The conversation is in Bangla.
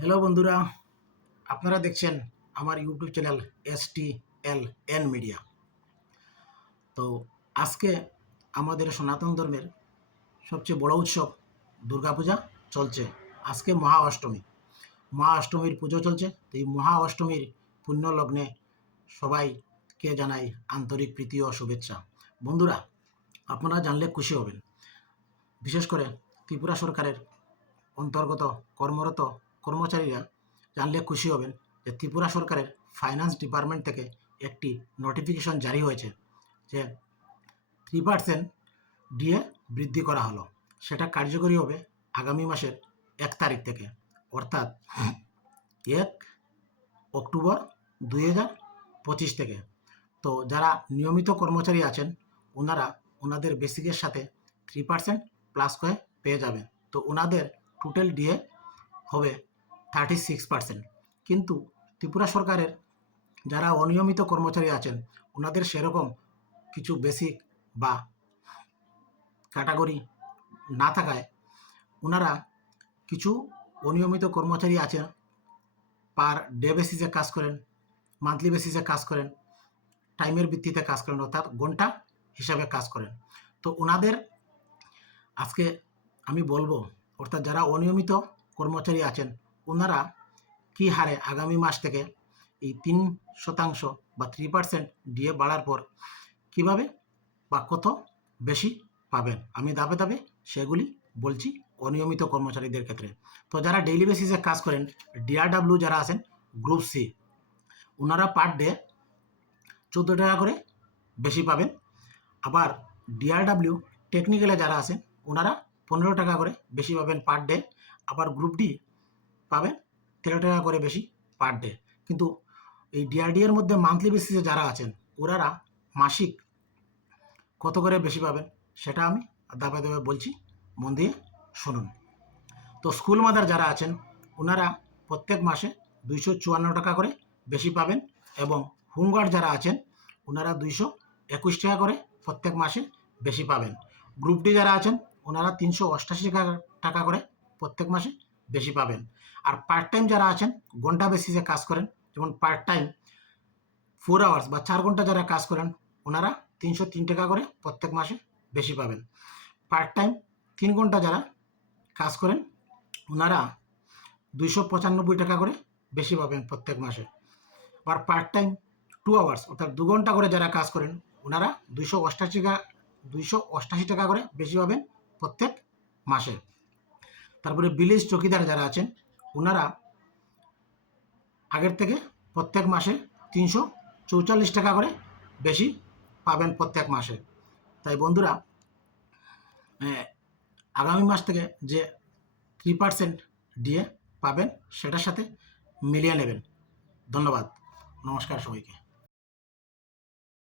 হ্যালো বন্ধুরা। আপনারা দেখছেন আমার YouTube channel S T L N media তো আজকে আমাদের সনাতন ধর্মের সবচেয়ে বড় উৎসব দুর্গাপূজা চলছে। আজকে মহা অষ্টমী। মহা অষ্টমীর পুজো চলছে। তো এই মহা অষ্টমীর পুণ্য লগ্নে সবাইকে জানাই আন্তরিক প্রীতি ও শুভেচ্ছা। বন্ধুরা, আপনারা জানলে খুশি হবেন। বিশেষ করে ত্রিপুরা সরকারের অন্তর্গত কর্মরত কর্মচারীরা জানলে খুশি হবেন যে ত্রিপুরা সরকারের ফাইন্যান্স ডিপার্টমেন্ট থেকে একটি নোটিফিকেশন জারি হয়েছে যে থ্রি পার্সেন্ট ডিএ বৃদ্ধি করা হলো। সেটা কার্যকরী হবে আগামী মাসের এক তারিখ থেকে। অর্থাৎ এক অক্টোবর দুই হাজার পঁচিশ থেকে। তো যারা নিয়মিত কর্মচারী আছেন, ওনারা ওনাদের বেসিকের সাথে থ্রি পার্সেন্ট প্লাস করে পেয়ে যাবেন। তো ওনাদের টোটাল ডিএ হবে থার্টি সিক্স পার্সেন্ট কিন্তু ত্রিপুরা সরকারের যারা অনিয়মিত কর্মচারী আছেন, ওনাদের সেরকম কিছু বেসিক বা ক্যাটাগরি না থাকায় ওনারা কিছু অনিয়মিত কর্মচারী আছেন পার ডে বেসিসে কাজ করেন মান্থলি বেসিসে কাজ করেন টাইমের ভিত্তিতে কাজ করেন, অর্থাৎ ঘণ্টা হিসাবে কাজ করেন। তো ওনাদের আজকে আমি বলব, অর্থাৎ যারা অনিয়মিত কর্মচারী আছেন ওনারা কী হারে আগামী মাস থেকে এই তিন শতাংশ বা থ্রি পার্সেন্ট ডিএ বাড়ার পর কীভাবে বা কত বেশি পাবেন? আমি দাবে দাবে সেগুলি বলছি অনিয়মিত কর্মচারীদের ক্ষেত্রে। তো যারা ডেইলি বেসিসে কাজ করেন ডিআরডাব্লিউ যারা আছেন গ্রুপ সি ওনারা পার ডে চোদ্দ টাকা করে বেশি পাবেন। আবার ডিআরডাব্লিউ টেকনিক্যালে যারা আছেন, ওনারা পনেরো টাকা করে বেশি পাবেন পার ডে আবার গ্রুপ ডি পাবেন তেরো টাকা করে বেশি পার ডে কিন্তু এই ডিআরডি এর মধ্যে মান্থলি বেসিসে যারা আছেন ওনারা মাসিক কত করে বেশি পাবেন সেটা আমি দাবে দাবে বলছি, মন দিয়ে শুনুন। তো স্কুল মাদার যারা আছেন, ওনারা প্রত্যেক মাসে দুইশো চুয়ান্ন টাকা করে বেশি পাবেন এবং হোমগার্ড যারা আছেন, ওনারা দুইশো একুশ টাকা করে প্রত্যেক মাসে বেশি পাবেন। গ্রুপ ডি যারা আছেন, ওনারা তিনশো অষ্টাশি টাকা করে প্রত্যেক মাসে বেশি পাবেন। আর পার্ট টাইম যারা আছেন, ঘণ্টা বেসিসে কাজ করেন, যেমন পার্ট টাইম ফোর আওয়ার্স বা চার ঘণ্টা যারা কাজ করেন, ওনারা তিনশো তিন টাকা করে প্রত্যেক মাসে বেশি পাবেন। পার্ট টাইম তিন ঘণ্টা যারা কাজ করেন, ওনারা দুইশো পঁচানব্বই টাকা করে বেশি পাবেন প্রত্যেক মাসে। আর পার্ট টাইম টু আওয়ার্স অর্থাৎ দু ঘণ্টা করে যারা কাজ করেন, ওনারা দুইশো অষ্টাশি টাকা, দুইশো অষ্টাশি টাকা করে বেশি পাবেন প্রত্যেক মাসে। তারপরে বিলেজ চকিদার যারা আছেন ওনারা আগের থেকে প্রত্যেক মাসে তিনশো চৌচল্লিশ টাকা করে বেশি পাবেন প্রত্যেক মাসে। তাই বন্ধুরা আগামী মাস থেকে যে থ্রি পার্সেন্ট ডিএ পাবেন, সেটার সাথে মিলিয়ে নেবেন। ধন্যবাদ। নমস্কার সবাইকে।